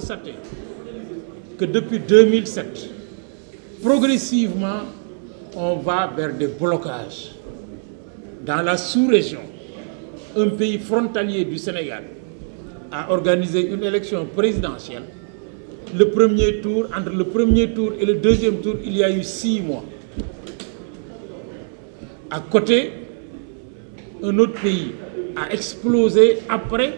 constater que depuis 2007, progressivement, on va vers des blocages. Dans la sous-région, un pays frontalier du Sénégal a organisé une élection présidentielle. Le premier tour, entre le premier tour et le deuxième tour, il y a eu 6 mois. À côté, un autre pays a explosé après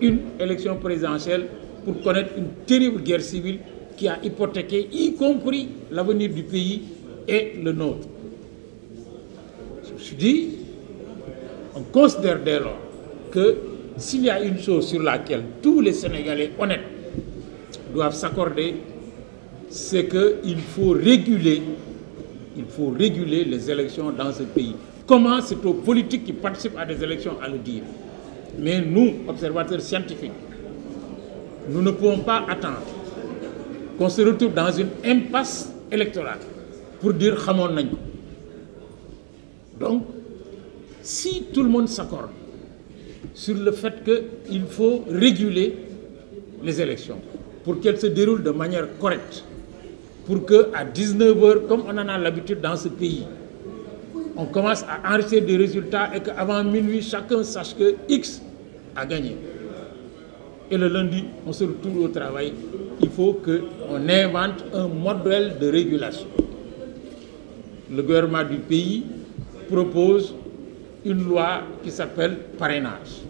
une élection présidentielle pour connaître une terrible guerre civile qui a hypothéqué, y compris l'avenir du pays et le nôtre. Je me suis dit, on considère dès lors que s'il y a une chose sur laquelle tous les Sénégalais honnêtes doivent s'accorder, c'est qu'il faut réguler les élections dans ce pays. Comment? C'est aux politiques qui participent à des élections à le dire. Mais nous, observateurs scientifiques, nous ne pouvons pas attendre qu'on se retrouve dans une impasse électorale pour dire xamoon nañ ko. Donc, si tout le monde s'accorde sur le fait qu'il faut réguler les élections pour qu'elles se déroulent de manière correcte, pour qu'à 19h, comme on en a l'habitude dans ce pays, on commence à enregistrer des résultats et qu'avant minuit, chacun sache que X a gagné. Et le lundi, on se retrouve au travail. Il faut qu'on invente un modèle de régulation. Le gouvernement du pays propose une loi qui s'appelle parrainage.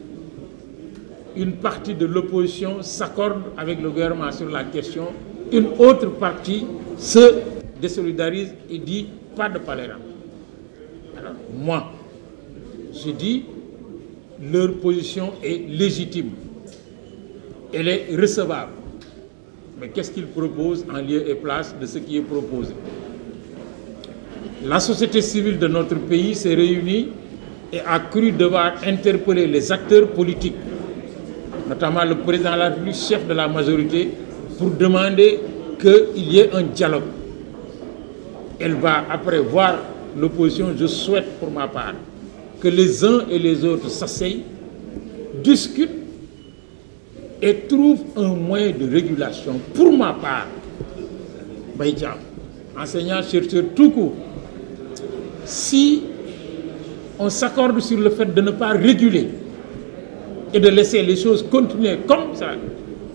Une partie de l'opposition s'accorde avec le gouvernement sur la question. Une autre partie se désolidarise et dit pas de parrainage. Alors, moi, je dis leur position est légitime. Elle est recevable. Mais qu'est-ce qu'ils proposent en lieu et place de ce qui est proposé? La société civile de notre pays s'est réunie et a cru devoir interpeller les acteurs politiques, notamment le président de la République, chef de la majorité, pour demander qu'il y ait un dialogue. Elle va après voir l'opposition. Je souhaite pour ma part que les uns et les autres s'asseyent, discutent et trouvent un moyen de régulation. Pour ma part, Baïdjam, enseignant, chercheur tout court, si on s'accorde sur le fait de ne pas réguler et de laisser les choses continuer comme ça,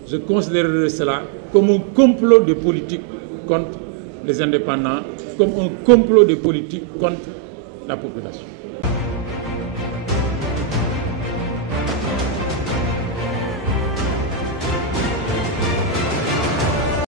je considérerais cela comme un complot des politiques contre les indépendants, comme un complot des politiques contre la population.